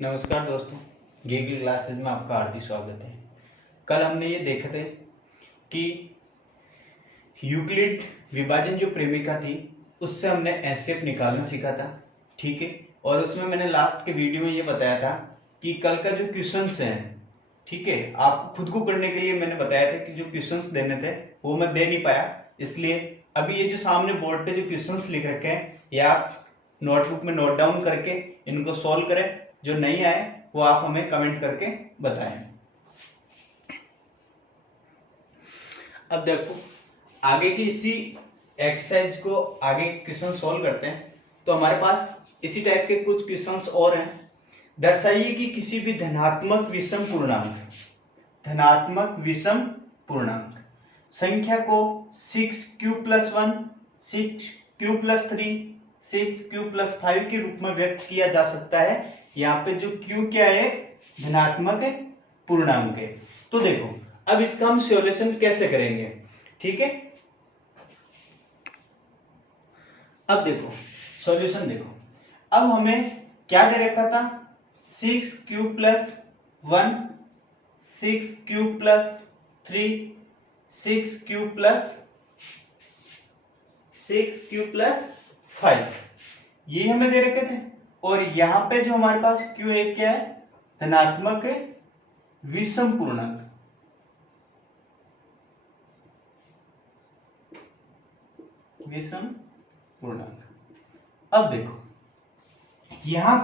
नमस्कार दोस्तों, गेगी क्लासेस में आपका हार्दिक स्वागत है। कल हमने ये देखा था कि यूक्लिड विभाजन जो प्रेमिका थी उससे हमने एचसीएफ निकालना सीखा था, ठीक है। और उसमें मैंने लास्ट के वीडियो में ये बताया था कि कल का जो क्वेश्चंस हैं, ठीक है, आपको खुद को करने के लिए मैंने बताया था कि जो क्वेश्चंस देने थे वो मैं दे नहीं पाया, इसलिए अभी ये जो सामने बोर्ड पे जो क्वेश्चंस लिख रखे हैं ये आप नोटबुक में नोट डाउन करके इनको सॉल्व करें। जो नहीं आए वो आप हमें कमेंट करके बताएं। अब देखो आगे की इसी एक्सरसाइज को आगे क्वेश्चन सॉल्व करते हैं। तो हमारे पास इसी टाइप के कुछ क्वेश्चंस और हैं। दर्शाइए कि किसी भी धनात्मक विषम पूर्णांक संख्या को 6q+1, 6q+3, 6q+5 के रूप में व्यक्त किया जा सकता है। यहाँ पे जो q क्या है, धनात्मक पूर्णांक है। तो देखो अब इसका हम सॉल्यूशन कैसे करेंगे, ठीक है। अब देखो सॉल्यूशन देखो, अब हमें क्या दे रखा था, 6q+1, 6q+3, 6q+5 ये हमें दे रखे थे। और यहां पे जो हमारे पास q एक क्या है, धनात्मक विषम पूर्णांक। अब देखो यहां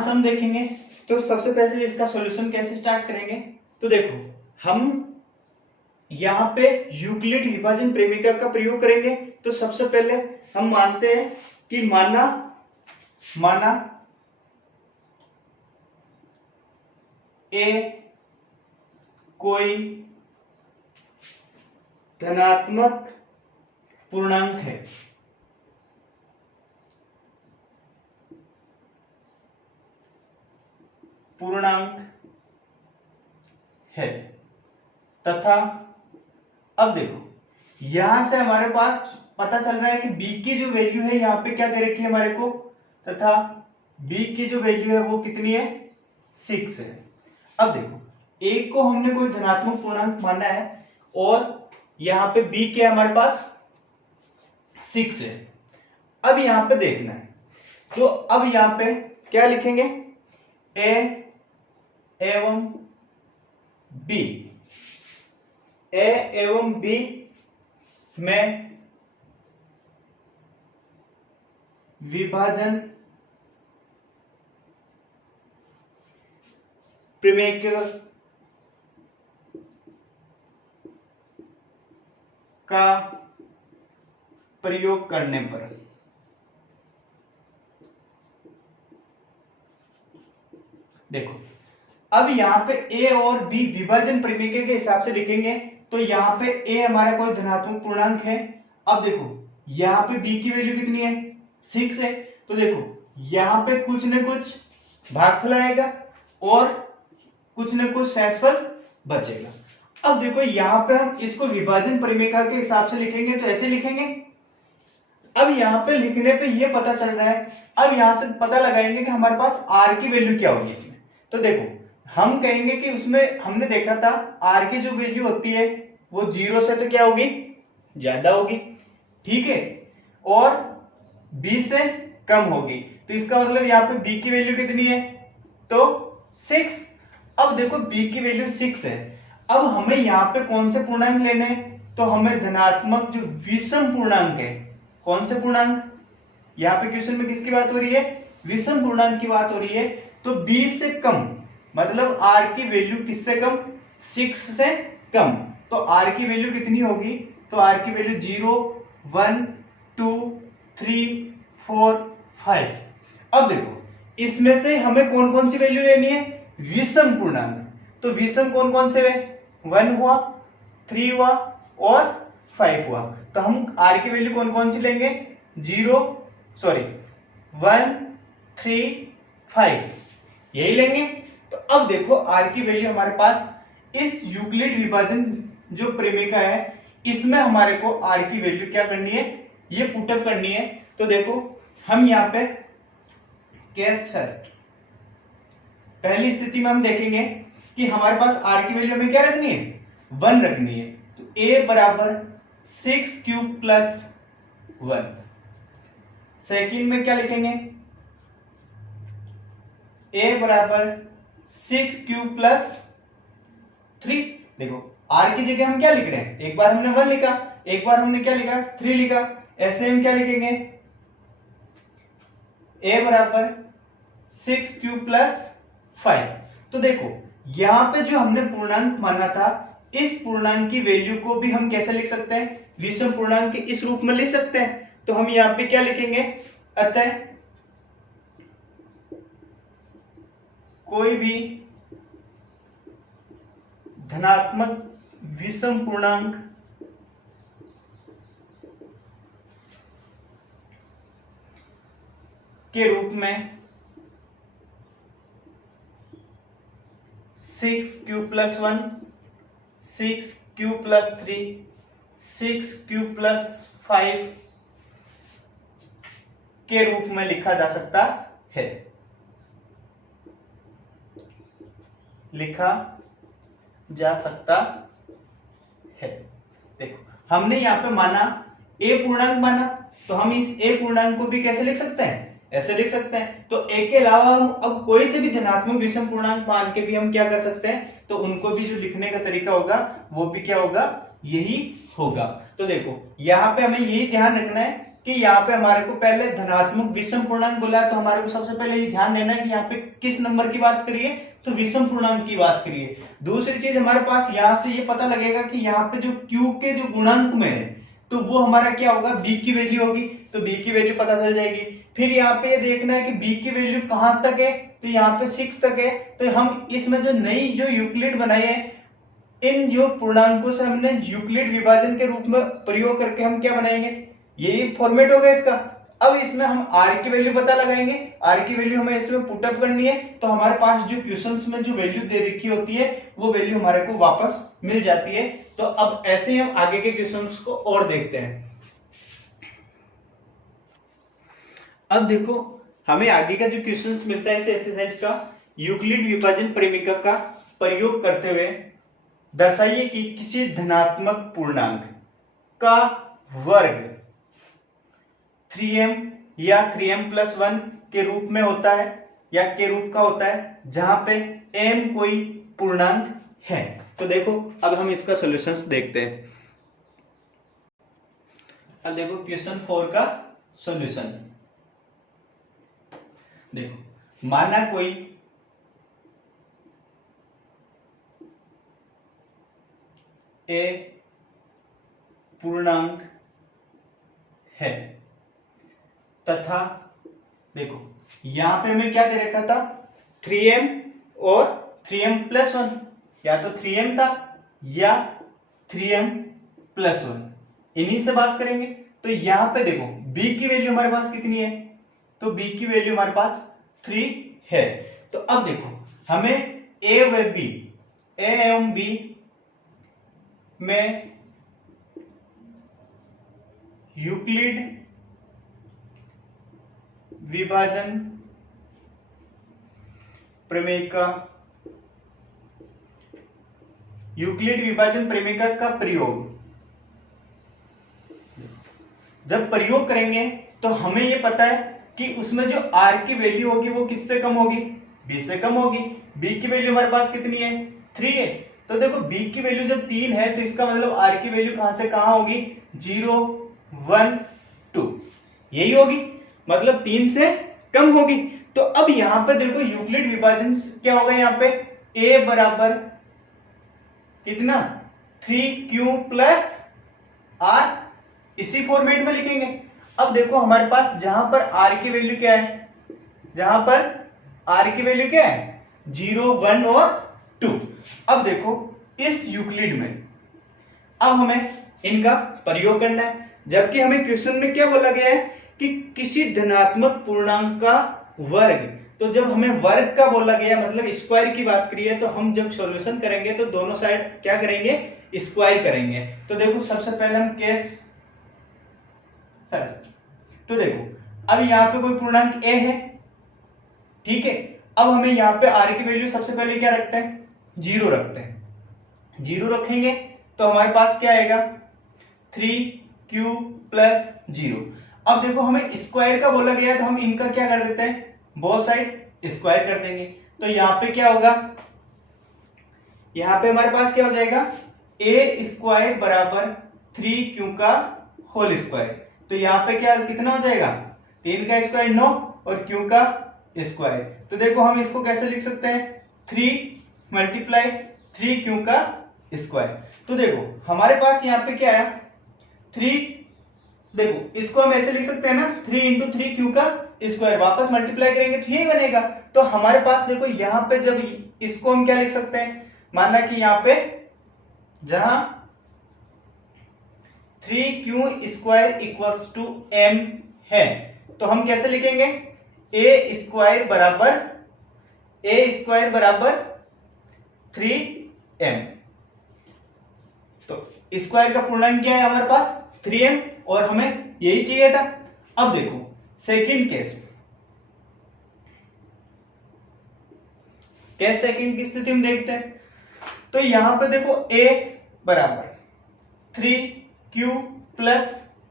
से हम देखेंगे तो सबसे पहले इसका सॉल्यूशन कैसे स्टार्ट करेंगे। तो देखो हम यहां पे यूक्लिड विभाजन प्रेमिका का प्रयोग करेंगे। तो सबसे पहले हम मानते हैं कि माना ए कोई धनात्मक पूर्णांक है तथा अब देखो यहां से हमारे पास पता चल रहा है कि b की जो वैल्यू है यहाँ पे क्या दे रखी है हमारे को, तथा b की जो वैल्यू है वो कितनी है, 6 है। अब देखो a को हमने कोई धनात्मक पूर्णांक माना है और यहाँ पे b क्या है हमारे पास, 6 है। अब यहाँ पे देखना है, तो अब यहाँ पे क्या लिखेंगे, a एवं b, a एवं b में विभाजन प्रेमिका का प्रयोग करने पर देखो अब यहाँ पे a और b विभाजन प्रेमिका के हिसाब से लिखेंगे। तो यहाँ पे a हमारा कोई धनात्मक पूर्णांक है। अब देखो यहाँ पे b की वैल्यू कितनी है, 6 है। तो देखो यहाँ पे कुछ न कुछ भागफल आएगा और कुछ न कुछ शेषफल बचेगा। अब देखो यहाँ पे हम इसको विभाजन प्रेमिका के हिसाब से लिखेंगे तो ऐसे लिखेंगे। अब यहाँ पे लिखने पे ये पता चल रहा है, अब यहाँ से पता लगाएंगे कि हमारे पास r की वैल्यू क्या होगी इसमें। तो देखो हम कहेंगे कि उसमें हमने देखा था r की जो वैल्यू होती है वो 0 से तो क्या होगी, ज्यादा होगी, ठीक है, और b से कम होगी। तो इसका मतलब यहाँ पे b की वैल्यू कितनी है, तो 6। अब देखो b की वैल्यू 6 है। अब हमें यहाँ पे कौन से पूर्णांक लेने हैं, तो हमें धनात्मक जो विषम पूर्णांक है, कौन से पूर्णांक, यहाँ पे क्वेश्चन में किसकी बात हो रही है, विषम पूर्णांक की बात हो रही है। तो b से कम मतलब r की वैल्यू किससे कम, 6 से कम। तो r की वैल्यू कितनी होगी, तो r की वैल्यू 0, 1, 2, 3, 4, 5। अब देखो इसमें से हमें कौन कौन सी वैल्यू लेनी है, विषम पूर्णांक। तो विषम कौन कौन से है, 1 हुआ, 3 हुआ और 5 हुआ। तो हम r की वैल्यू कौन कौन सी लेंगे, 1, 3, 5 यही लेंगे। तो अब देखो r की वैल्यू हमारे पास इस यूक्लिड विभाजन जो प्रेमिका है इसमें हमारे को r की वैल्यू क्या करनी है, ये पुटअप करनी है। तो देखो हम यहाँ पे केस फर्स्ट। पहली स्थिति में हम देखेंगे कि हमारे पास r की वैल्यू हमें क्या रखनी है, 1 रखनी है। तो a बराबर 6 क्यूब प्लस 1। सेकंड में क्या लिखेंगे, a बराबर 6 क्यूब प्लस 3। देखो r की जगह हम क्या लिख रहे हैं, एक बार हमने 1 लिखा, एक बार हमने क्या लिखा, 3 लिखा। ऐसे हम क्या लिखेंगे, a बराबर 6 क्यूब प्लस 5। तो देखो यहां पे जो हमने पूर्णांक माना था, इस पूर्णांक की वैल्यू को भी हम कैसे लिख सकते हैं, विषम पूर्णांक के इस रूप में लिख सकते हैं। तो हम यहां पे क्या लिखेंगे, अतः कोई भी धनात्मक विषम पूर्णांक के रूप में 6 cube plus 1, 6 cube plus 3, 6 cube plus 5 के रूप में लिखा जा सकता है, लिखा जा सकता है। देखो हमने यहां पे माना a पूर्णांक माना, तो हम इस a पूर्णांक को भी कैसे लिख सकते हैं, ऐसे लिख सकते हैं। तो a के अलावा हम अब कोई से भी धनात्मक विषम पूर्णांक मान के भी हम क्या कर सकते हैं, तो उनको भी जो लिखने का तरीका होगा वो भी क्या होगा, यही होगा। तो देखो यहाँ पे हमें यही ध्यान रखना है कि यहाँ पे हमारे को पहले धनात्मक विषम पूर्णांक बोला है, तो हमारे को सबसे पहले ये ध्यान देना है कि यहाँ पे किस नंबर की बात करिए, तो विषम पूर्णांक की बात करिए। दूसरी चीज हमारे पास यहाँ से ये पता लगेगा कि यहाँ पे जो q के जो गुणांक में है, तो वो हमारा क्या होगा, b की वैल्यू होगी, तो b की वैल्यू पता चल जाएगी। फिर यहाँ पे ये देखना है कि b की वैल्यू कहां तक है, तो यहाँ पे 6 तक है। तो हम इसमें जो नई जो यूक्लिड बनाई है, इन जो पूर्णांकों से हमने यूक्लिड विभाजन के रूप में प्रयोग करके हम क्या बनाएंगे, यही फॉर्मेट होगा इसका। अब इसमें हम r की वैल्यू पता लगाएंगे, r की वैल्यू हमें इसमें पुटअप करनी है, तो हमारे पास जो क्वेश्चंस में जो वैल्यू दे रखी होती है वो वैल्यू हमारे को वापस मिल जाती है। तो अब ऐसे ही हम आगे के क्वेश्चंस को और देखते हैं। अब देखो हमें आगे का जो क्वेश्चंस मिलता है इस एक्सरसाइज का, यूक्लिड विभाजन प्रेमिका का प्रयोग करते हुए दर्शाइए कि किसी धनात्मक पूर्णांक का वर्ग 3m या 3m प्लस 1 के रूप में होता है या के रूप का होता है, जहां पे m कोई पूर्णांक है। तो देखो अब हम इसका सॉल्यूशंस देखते हैं। अब देखो क्वेश्चन 4 का सॉल्यूशन। देखो माना कोई a पूर्णांक है तथा देखो यहां पे हमें क्या दे रखा था, 3m और 3m प्लस 1, या तो 3m था या 3m प्लस 1, इन्हीं से बात करेंगे। तो यहां पे देखो b की वैल्यू हमारे पास कितनी है, तो b की वैल्यू हमारे पास 3 है। तो अब देखो हमें a एवं b में यूक्लिड विभाजन प्रमेय का का प्रयोग जब प्रयोग करेंगे तो हमें यह पता है कि उसमें जो r की वैल्यू होगी वो किससे कम होगी, b से कम होगी। b की वैल्यू हमारे पास कितनी है, 3 है। तो देखो b की वैल्यू जब 3 है तो इसका मतलब r की वैल्यू कहां से कहां होगी, 0 1 2, यही होगी, मतलब 3 से कम होगी। तो अब यहां पे देखो यूक्लिड विभाजन क्या होगा, यहां पे a बराबर कितना, 3q प्लस r, इसी फॉर्मेट में लिखेंगे। अब देखो हमारे पास जहां पर r की वैल्यू क्या है, जहां पर r की वैल्यू क्या है, 0 1 और 2। अब देखो इस यूक्लिड में अब हमें इनका प्रयोग करना है, जबकि हमें क्वेश्चन में क्या बोला गया है कि किसी धनात्मक पूर्णांक का वर्ग। तो जब हमें वर्ग का बोला गया मतलब स्क्वायर की बात करिए, तो हम जब सॉल्यूशन करेंगे तो दोनों साइड क्या करेंगे, स्क्वायर करेंगे। तो देखो सबसे पहले हम केस फर्स्ट, तो देखो अब यहां पे कोई पूर्णांक a है, ठीक है। अब हमें यहाँ पे r की वैल्यू सबसे पहले क्या रखते हैं, 0 रखते हैं। 0 रखेंगे तो हमारे पास क्या आएगा, 3q प्लस 0। अब देखो हमें स्क्वायर का बोला गया है तो हम इनका क्या कर देते हैं, बोथ साइड स्क्वायर कर देंगे। तो यहाँ पे क्या होगा, यहाँ पे हमारे पास क्या हो जाएगा, a स्क्वायर बराबर 3q का होल स्क्वायर। तो यहाँ पे क्या कितना हो जाएगा, 3 का स्क्वायर 9 और q का स्क्वायर। तो देखो हम इसको कैसे लिख सकते हैं, 3 मल्टीप्लाई 3q का स्क्वायर। तो देखो हमारे पास यहाँ पे क्या आया, 3, देखो इसको हम ऐसे लिख सकते हैं ना, 3 इंटू 3q का स्क्वायर, वापस मल्टीप्लाई करेंगे तो यही बनेगा। तो हमारे पास देखो यहाँ पे जब इसको हम क्या लिख सकते हैं, माना कि यहाँ पे जहां 3q square equals to m है, तो हम कैसे लिखेंगे, a स्क्वायर बराबर 3m। तो स्क्वायर का पूर्णांक क्या है हमारे पास, 3m, और हमें यही चाहिए था। अब देखो सेकंड केस सेकंड की स्थिति में देखते हैं। तो यहां पे देखो a बराबर 3q प्लस,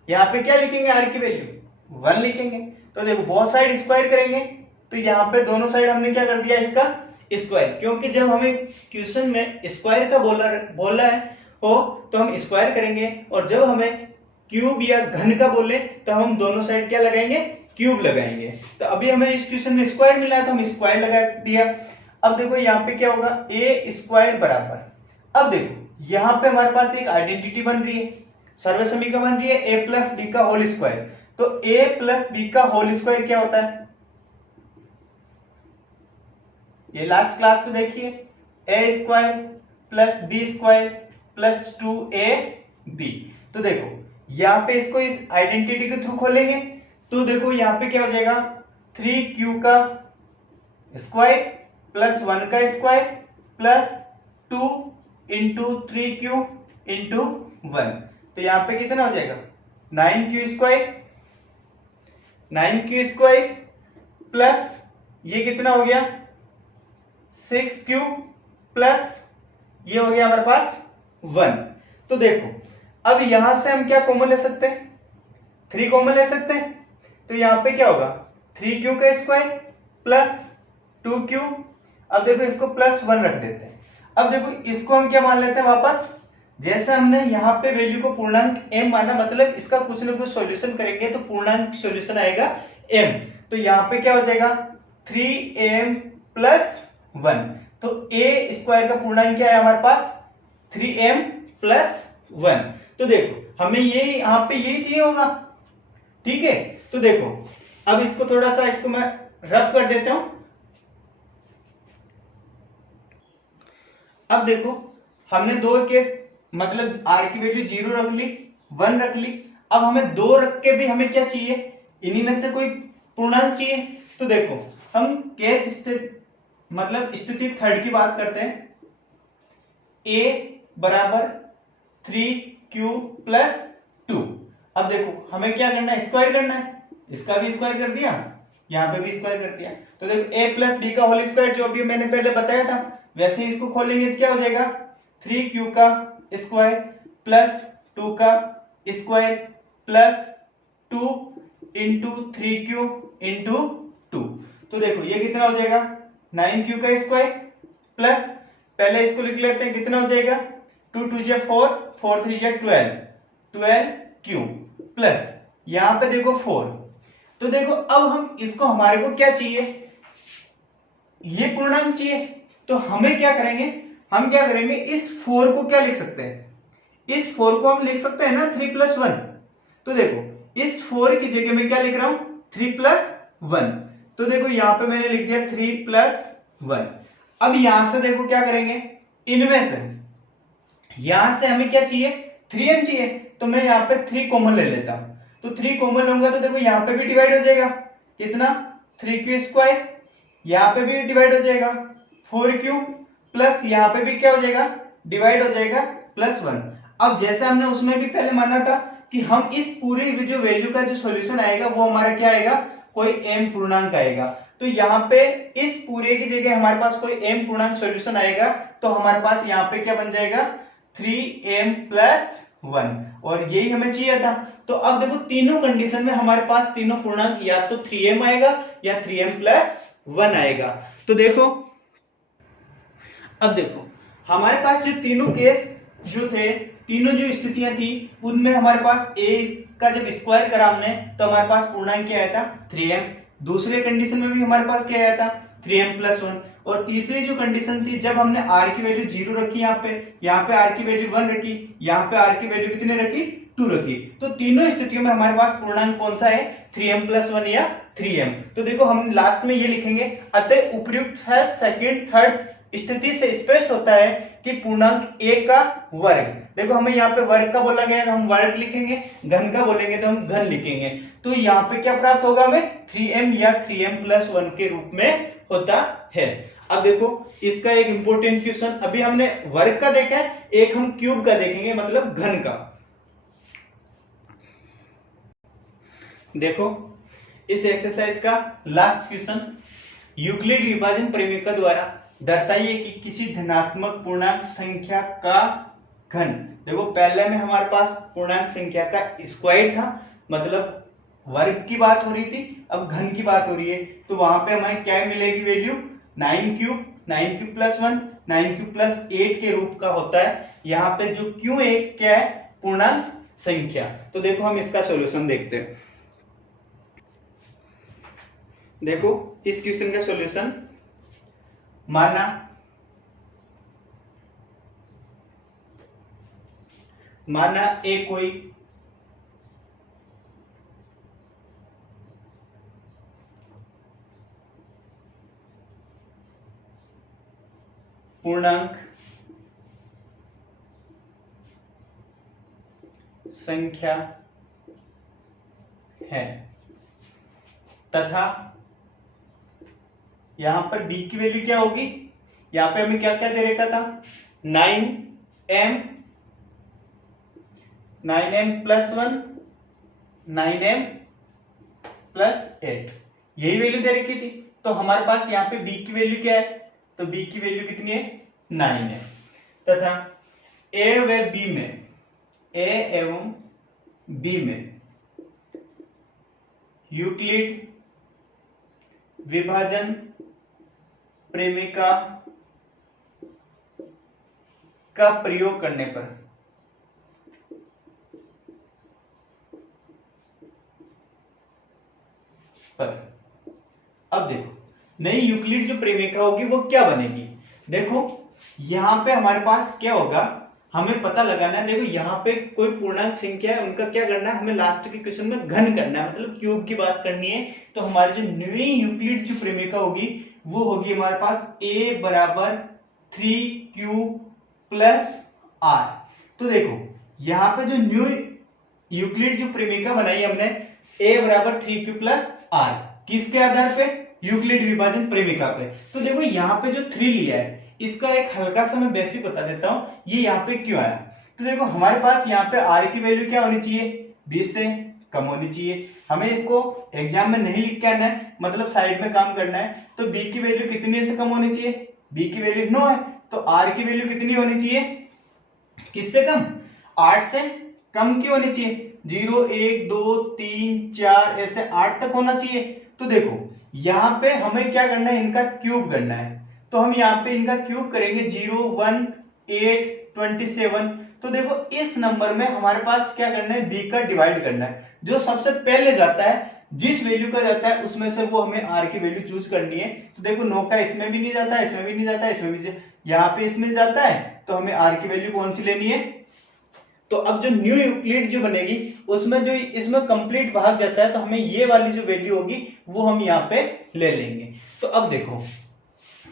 यहां पे क्या लिखेंगे, r की वैल्यू 1 लिखेंगे। तो देखो बहुत साइड स्क्वायर करेंगे, तो यहाँ पे दोनों साइड हमने क्या कर दिया, इसका स्क्वायर, क्योंकि जब हमें क्वेश्चन में स्क्वायर का बोला है हो तो हम स्क्वायर करेंगे, और जब हमें क्यूब या घन का बोले तो हम दोनों साइड क्या लगाएंगे, क्यूब लगाएंगे। तो अभी हमें इस क्वेश्चन में स्क्वायर मिला है तो हम स्क्वायर लगा दिया। अब देखो यहाँ पे क्या होगा, a स्क्वायर बराबर, अब देखो यहाँ पे हमारे पास एक आइडेंटिटी बन रही है, सर्व समीकरण बन रही है a प्लस बी का होल स्क्वायर। तो a प्लस बी का होल स्क्वायर क्या होता है, ये लास्ट क्लास में देखिए, a square plus B square plus 2ab। तो देखो यहाँ पे इसको इस आइडेंटिटी के थ्रू खोलेंगे तो देखो यहाँ पे क्या हो जाएगा, 3q का स्क्वायर प्लस 1 का square plus 2 into 3q into 1। तो यहाँ पे कितना हो जाएगा, 9q स्क्वायर प्लस ये कितना हो गया, 6q प्लस ये हो गया हमारे पास 1। तो देखो अब यहां से हम क्या कॉमन ले सकते हैं, 3 कॉमन ले सकते हैं। तो यहाँ पे क्या होगा, 3q का स्क्वायर प्लस 2q, अब देखो इसको प्लस 1 रख देते हैं। अब देखो इसको हम क्या मान लेते हैं वापस, जैसे हमने यहाँ पे वैल्यू को पूर्णांक m माना, मतलब इसका कुछ ना कुछ सॉल्यूशन करेंगे तो पूर्णांक सॉल्यूशन आएगा m। तो यहाँ पे क्या हो जाएगा, 3m प्लस 1। तो a स्क्वायर का पूर्णांक क्या है हमारे पास, 3m प्लस 1। तो देखो हमें ये यहाँ पे यही चाहिए होगा, ठीक है। तो देखो अब इसको थोड़ा सा, इसको मैं रफ कर देता हूं। अब देखो हमने दो केस, मतलब r की वैल्यू 0 रख ली, 1 रख ली। अब हमें 2 रख के भी हमें क्या चाहिए, इन्हीं में से कोई पूर्णांक चाहिए। तो देखो हम केस स्थिति थर्ड की बात करते हैं, a बराबर 3q प्लस 2। अब देखो हमें क्या करना है, स्क्वायर करना है, इसका भी स्क्वायर कर दिया, यहाँ पे भी स्क्वायर कर दिया। तो देखो a प्लस बी का होल स्क्वायर जो अभी मैंने पहले बताया था, वैसे ही इसको खोलेंगे तो क्या हो जाएगा, 3q का स्क्वायर प्लस 2 का square plus 2 into 3q into 2। तो देखो ये कितना हो जाएगा, 9q का स्क्वायर प्लस, पहले इसको लिख लेते हैं, कितना हो जाएगा, 2 2 जा 4, 4 3 जा 12q प्लस यहाँ पे देखो 4। तो देखो अब हम इसको, हमारे को क्या चाहिए, ये पूर्णांक चाहिए। तो हमें क्या करेंगे, हम क्या करेंगे, इस 4 को क्या लिख सकते हैं, इस 4 को हम लिख सकते हैं ना 3 प्लस 1। तो देखो इस 4 की जगह में क्या लिख रहा हूं, 3 प्लस 1। तो देखो यहां पे मैंने लिख दिया 3 प्लस 1। अब यहां से देखो क्या करेंगे, इनमें से यहां से हमें क्या चाहिए, 3m चाहिए। तो मैं यहाँ पे 3 कॉमन ले लेता हूं। तो 3 कॉमन लूंगा तो देखो यहाँ पे भी डिवाइड हो जाएगा, कितना, 3q स्क्वायर, यहाँ पे भी डिवाइड हो जाएगा 4q प्लस यहाँ पे भी क्या हो जाएगा, डिवाइड हो जाएगा प्लस 1। अब जैसे हमने उसमें भी पहले माना था कि हम इस पूरे जो वैल्यू का जो सॉल्यूशन आएगा वो हमारा क्या आएगा, कोई m पूर्णांक आएगा। तो यहाँ पे इस पूरे की जगह हमारे पास कोई m पूर्णांक सॉल्यूशन आएगा, तो हमारे पास यहाँ पे क्या बन जाएगा 3m प्लस 1, और यही हमें चाहिए था। तो अब देखो तीनों कंडीशन में हमारे पास तीनों पूर्णांक या तो 3m आएगा या 3m प्लस 1 आएगा। तो देखो अब देखो हमारे पास जो तीनों केस जो थे, तीनों जो स्थितियां थी, उनमें हमारे पास a का जब स्क्वायर करा हमने तो हमारे पास पूर्णांक क्या आया था 3m। दूसरे कंडीशन में भी हमारे पास क्या आया था 3m प्लस 1। और तीसरी जो कंडीशन थी, जब हमने r की वैल्यू 0 रखी, यहाँ पे r की वैल्यू 1 रखी, यहाँ पे r की वैल्यू कितने रखी 2 रखी, तो तीनों स्थितियों में हमारे पास पूर्णांक कौन सा है 3m प्लस 1 या 3m। तो देखो हम लास्ट में ये लिखेंगे, अतः उपयुक्त फर्स्ट सेकंड थर्ड स्थिति से स्पष्ट होता है कि पूर्णांक a का वर्ग, देखो हमें यहाँ पे वर्ग का बोला गया है तो हम वर्ग लिखेंगे, घन का बोलेंगे तो हम घन लिखेंगे। तो यहाँ पे क्या प्राप्त होगा हमें 3m या 3m प्लस 1 के रूप में होता है। अब देखो इसका एक इंपॉर्टेंट क्वेश्चन, अभी हमने वर्ग का देखा है, एक हम क्यूब का देखेंगे, मतलब घन का। देखो इस एक्सरसाइज का लास्ट क्वेश्चन, यूक्लिड विभाजन प्रेमिका द्वारा दर्शाइए कि किसी धनात्मक पूर्णांक संख्या का घन। देखो पहले में हमारे पास पूर्णांक संख्या का स्क्वायर था, मतलब वर्ग की बात हो रही थी, अब घन की बात हो रही है। तो वहां पे हमें क्या मिलेगी value 9 cube plus 1, 9 cube plus 8 के रूप का होता है। यहाँ पे जो क्यों एक क्या है पूर्णांक संख्या। तो देखो हम इसका सॉल्यूशन देखते हैं। देखो इस क्वेश्चन का सॉल्यूशन, माना ए कोई पूर्णांक संख्या है तथा यहां पर b की वैल्यू क्या होगी, यहां पे हमें क्या क्या दे रखा था 9m प्लस 1, 9m प्लस 8, यही वैल्यू दे रखी थी। तो हमारे पास यहाँ पे b की वैल्यू क्या है, तो b की वैल्यू कितनी है 9 है, तथा a एवं b में यूक्लिड विभाजन प्रेमिका का प्रयोग करने पर अब देखो नई यूक्लिड जो प्रेमिका होगी वो क्या बनेगी। देखो यहां पे हमारे पास क्या होगा, हमें पता लगाना है। देखो यहाँ पे कोई पूर्णांक संख्या है, उनका क्या करना है, हमें लास्ट के क्वेश्चन में घन करना है, मतलब क्यूब की बात करनी है। तो हमारी जो नई यूक्लिड जो प्रेमिका होगी वो होगी हमारे पास a बराबर 3q प्लस r। तो देखो यहाँ पे जो न्यू यूक्लिड जो प्रेमिका बनाई हमने a बराबर 3q प्लस r, किसके आधार पे, यूक्लिड विभाजन प्रेमिका पे। तो देखो यहाँ पे जो 3 लिया है, इसका एक हल्का सा मैं बेसिक बता देता हूं, ये यहाँ पे क्यों आया। तो देखो हमारे पास यहाँ पे r की वैल्यू क्या होनी चाहिए 20 से कम होनी चाहिए। हमें इसको एग्जाम में नहीं लिख के आना है, मतलब साइड में काम करना है। तो b की वैल्यू कितनी से कम होनी चाहिए, b की वैल्यू 9 है, तो r की वैल्यू कितनी होनी चाहिए, किससे कम 8 से कम की होनी चाहिए, 0 1 2 3 4 ऐसे 8 तक होना चाहिए। तो देखो यहाँ पे हमें क्या करना है, इनका क्यूब करना है। तो हम यहाँ पे इनका क्यूब करेंगे 0 1 8 27। तो देखो इस नंबर में हमारे पास क्या करना है, b का डिवाइड करना है। जो सबसे पहले जाता है, जिस वैल्यू का जाता है उसमें से वो हमें r की वैल्यू चूज करनी है। तो देखो 9 का इसमें भी नहीं जाता, इसमें भी नहीं जाता, इसमें भी यहाँ पे इसमें जाता है, तो हमें r की वैल्यू कौन सी लेनी है। तो अब जो न्यू यूक्लिड जो बनेगी उसमें जो इसमें कंप्लीट भाग जाता है, तो हमें ये वाली जो वैल्यू होगी वो हम यहाँ पे ले लेंगे। तो अब देखो,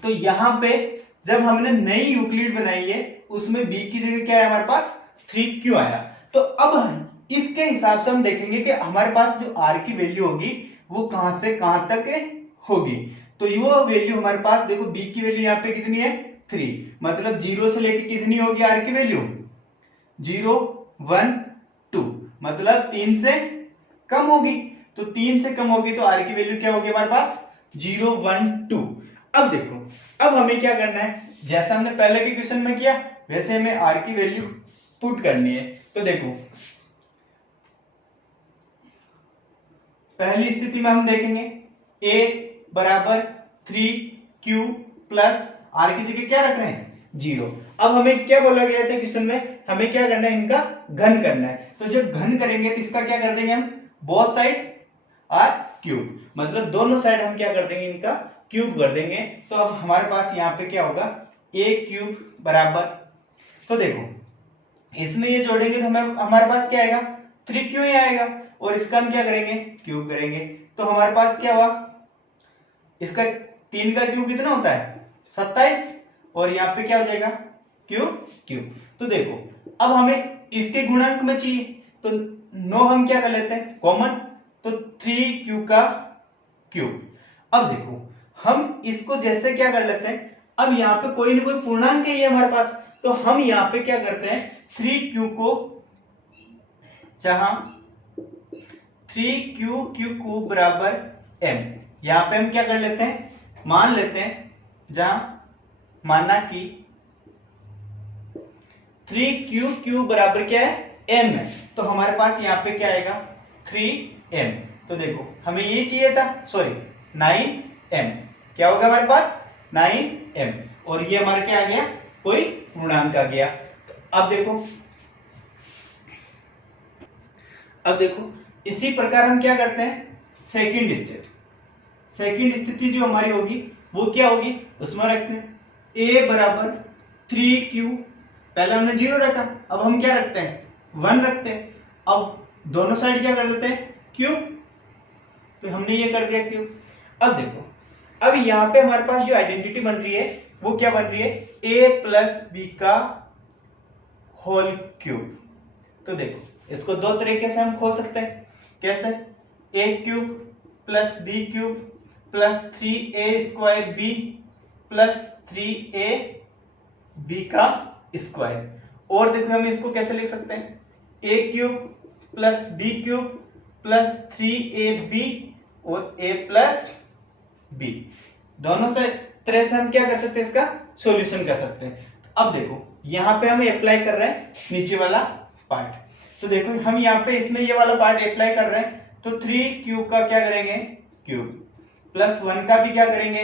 तो यहाँ पे जब हमने नई यूक्लिड बनाई है उसमें b की जगह क्या है हमारे पास 3q आया। तो अब इसके हिसाब से हम देखेंगे कि हमारे पास जो r की वैल्यू होगी वो कहां से कहां तक होगी। तो ये वैल्यू हमारे पास देखो b की वैल्यू यहाँ पे कितनी है 3, मतलब 0 से लेके कितनी होगी r की वैल्यू 0 1 2, मतलब 3 से कम होगी। तो 3 से कम होगी तो r की वैल्यू क्या होगी हमारे पास 0 1 2। अब देखो, अब हमें क्या करना है, जैसा हमने पहले के क्वेश्चन में किया वैसे हमें r की वैल्यू पुट करनी है। तो देखो पहली स्थिति में हम देखेंगे a बराबर 3q प्लस r की जगह क्या रख रहे हैं 0। अब हमें क्या बोला गया था क्वेश्चन में, हमें क्या करना है, इनका घन करना है। तो जब घन करेंगे तो इसका क्या कर देंगे हम, बोथ साइड आर क्यूब, मतलब दोनों साइड हम क्या कर देंगे, इनका क्यूब कर देंगे। तो अब हमारे पास यहाँ पे क्या होगा, a क्यूब बराबर, तो देखो इसमें ये जोड़ेंगे तो हमें हमारे पास क्या आएगा 3q ही आएगा, और इसका हम क्या करेंगे क्यूब करेंगे। तो हमारे पास क्या हुआ, इसका 3 का क्यूब कितना होता है 27, और यहाँ पे क्या हो जाएगा क्यूब क्यूब। तो देखो अब हमें इसके गुणांक में चाहिए, तो 9 हम क्या कर लेते हैं कॉमन, तो 3q का क्यूब। अब देखो हम इसको जैसे क्या कर लेते हैं, अब यहाँ पे कोई ना कोई पूर्णांक है ये हमारे पास, तो हम यहाँ पे क्या करते हैं 3q को, जहां 3q क्यूब बराबर m, यहाँ पे हम क्या कर लेते हैं मान लेते हैं, जहां माना कि 3q क्यूब बराबर क्या है m है, तो हमारे पास यहाँ पे क्या आएगा 3m। तो देखो हमें ये चाहिए था, सॉरी 9m, क्या होगा हमारे पास 9m, और ये हमारा क्या आ गया कोई पूर्णांक आ गया। अब देखो इसी प्रकार हम क्या करते हैं सेकंड स्थिति जो हमारी होगी वो क्या होगी, उसमें रखते हैं a बराबर 3q, पहले हमने 0 रखा, अब हम क्या रखते हैं 1 रखते हैं। अब दोनों साइड क्या कर देते हैं क्यूब, तो हमने ये कर दिया क्यूब। अब देखो अब यहाँ पे हमारे पास जो आइडेंटिटी बन रही है वो क्या बन रही है a प्लस बी का होल क्यूब। तो देखो इसको दो तरीके से हम खोल सकते हैं, कैसे, a cube plus B cube plus 3a square B plus 3a B का स्क्वायर। और देखो हम इसको कैसे लिख सकते हैं a cube plus B cube plus 3ab और a प्लस बी, दोनों से तरह से हम क्या कर सकते हैं इसका सॉल्यूशन कर सकते हैं। अब देखो यहाँ पे हम अप्लाई कर रहे हैं नीचे वाला पार्ट, तो देखो हम यहाँ पे इसमें ये वाला पार्ट अप्लाई कर रहे हैं, तो 3q का क्या करेंगे क्यूब प्लस 1 का भी क्या करेंगे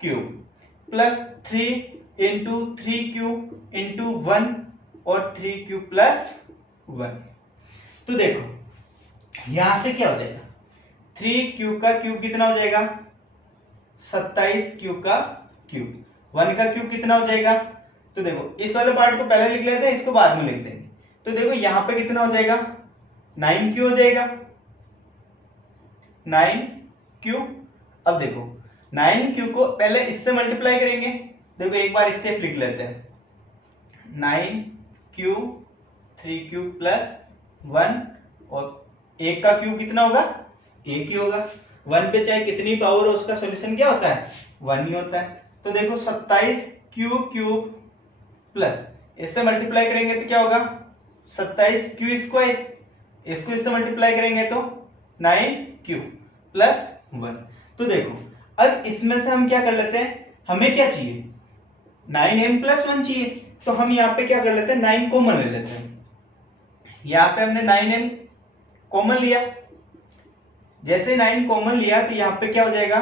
cube plus 3 into 3q into 1 और 3q प्लस 1। तो देखो यहां से क्या हो जाएगा 3q का क्यूब कितना हो जाएगा 27q का क्यूब, 1 का क्यूब कितना हो जाएगा, तो देखो इस वाले पार्ट को पहले लिख लेते हैं, इसको बाद में लिख देंगे। तो देखो यहां पे कितना हो जाएगा 9q हो जाएगा 9q। अब देखो 9q को पहले इससे मल्टीप्लाई करेंगे, देखो एक बार स्टेप लिख लेते हैं 9q 3q प्लस 1 और 1 का क्यूब कितना होगा 1 ही होगा, 1 पे चाहे कितनी पावर हो उसका सॉल्यूशन क्या होता है 1 ही होता है। तो देखो 27q क्यूब प्लस इससे मल्टीप्लाई करेंगे तो क्या होगा 27q स्क्वायर, इसको इससे मल्टीप्लाई करेंगे तो 9q प्लस 1। तो देखो अब इसमें से हम क्या कर लेते हैं, हमें क्या चाहिए 9m प्लस 1 चाहिए, तो हम यहाँ पे क्या कर लेते हैं 9 कॉमन ले लेते हैं। यहाँ पे हमने 9m कॉमन लिया, जैसे 9 कॉमन लिया तो यहाँ पे क्या हो जाएगा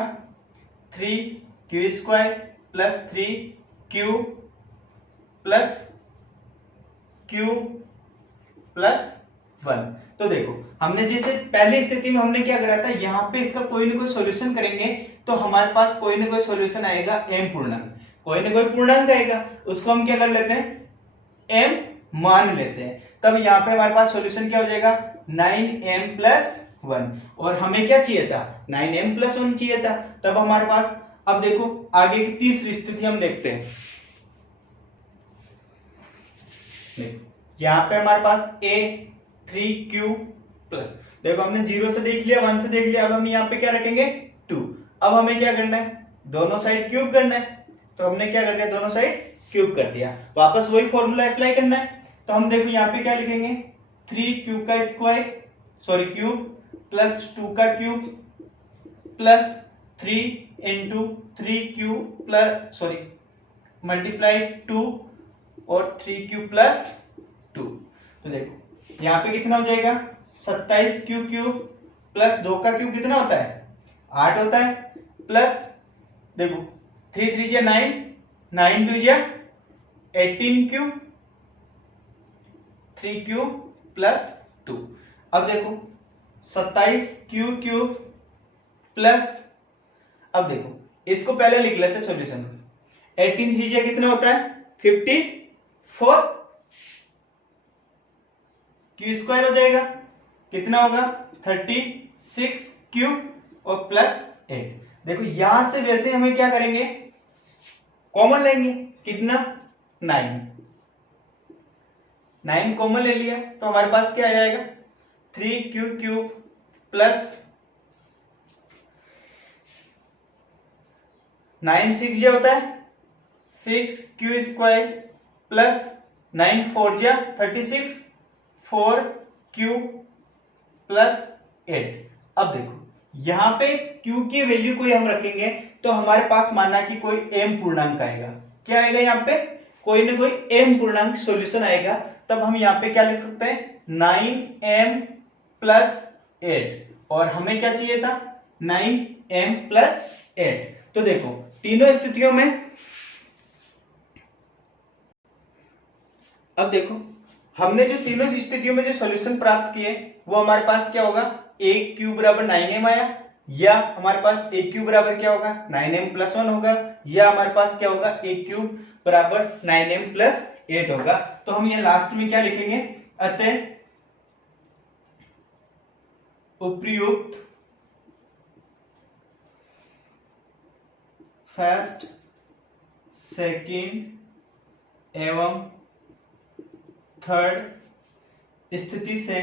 3q square plus 3q plus q plus 1। तो देखो हमने जैसे पहली स्थिति में हमने क्या करा था, यहाँ पे इसका कोई ना कोई सॉल्यूशन करेंगे तो हमारे पास कोई ना कोई सॉल्यूशन आएगा m पूर्णांक, कोई ना कोई पूर्णांक आएगा, उसको हम क्या कर लेते हैं m मान लेते हैं। तब यहाँ पे हमारे पास सॉल्यूशन क्या हो जाएगा 9m प्लस 1, और हमें क्या चाहिए था 9m प्लस 1 चाहिए था। तब हमारे पास, अब देखो आगे की तीसरी स्थिति हम देखते हैं, यहाँ पे हमारे पास a 3q प्लस, देखो हमने 0 से देख लिया 1 से देख लिया, अब हम यहाँ पे क्या रखेंगे 2। अब हमें क्या करना है दोनों साइड क्यूब करना है, तो हमने क्या कर दिया दोनों साइड क्यूब कर दिया, वापस वही फॉर्मूला अप्लाई करना है। तो हम देखो यहाँ पे क्या लिखेंगे 3q का स्क्वायर सॉरी क्यूब प्लस 2 का cube plus 3 into 3q plus sorry multiply 2 और 3q प्लस 2। तो देखो यहाँ पे कितना हो जाएगा 27q क्यूब प्लस 2 का क्यूब कितना होता है 8 होता है, प्लस देखो 3 3 जा 9, 9 2 जा 18 क्यूब 3 क्यूब प्लस 2। अब देखो 27q क्यूब प्लस, अब देखो इसको पहले लिख लेते हैं सॉल्यूशन में। 18 3 जा कितना होता है 54, क्यू स्क्वायर हो जाएगा कितना होगा 36 क्यूब और प्लस 8। देखो यहां से वैसे हमें क्या करेंगे कॉमन लेंगे, कितना 9 कॉमन ले लिया तो हमारे पास क्या आ जाएगा 3q क्यूब प्लस 9 6 जा होता है 6q स्क्वायर प्लस 9 4 जा 36 4q प्लस 8। अब देखो यहां पे q की वैल्यू कोई हम रखेंगे तो हमारे पास माना कि कोई m पूर्णांक आएगा, क्या आएगा यहाँ पे कोई ना कोई m पूर्णांक सॉल्यूशन आएगा, तब हम यहाँ पे क्या लिख सकते हैं 9m प्लस 8 और हमें क्या चाहिए था 9m प्लस 8। तो देखो तीनों स्थितियों में, अब देखो हमने जो तीनों स्थितियों में जो सॉल्यूशन प्राप्त किए वो हमारे पास क्या होगा एक क्यू बराबर 9m आया, या हमारे पास एक क्यू बराबर क्या होगा 9m प्लस 1 होगा, या हमारे पास क्या होगा एक क्यू बराबर 9m प्लस 8 होगा। तो हम ये लास्ट में क्या लिखेंगे अतः उपयुक्त फर्स्ट सेकंड एवं थर्ड स्थिति से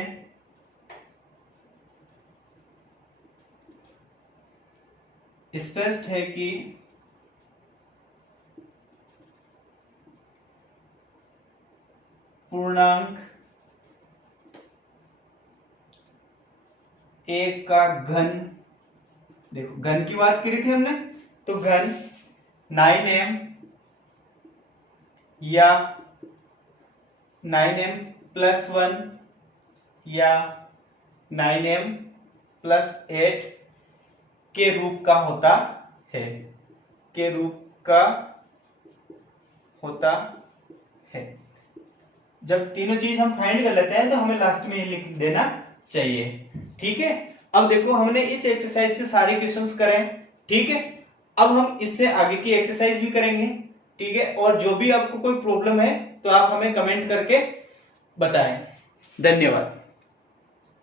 स्पष्ट है कि पूर्णांक एक का घन, देखो घन की बात करी थी हमने तो घन 9m या 9m प्लस 1 या 9m प्लस 8 के रूप का होता है, के रूप का होता है। जब तीनों चीज हम फाइंड कर लेते हैं तो हमें लास्ट में ये लिख देना चाहिए, ठीक है। अब देखो हमने इस एक्सरसाइज के सारे क्वेश्चंस करे, ठीक है। अब हम इससे आगे की एक्सरसाइज भी करेंगे, ठीक है। और जो भी आपको कोई प्रॉब्लम है तो आप हमें कमेंट करके बताएं। धन्यवाद।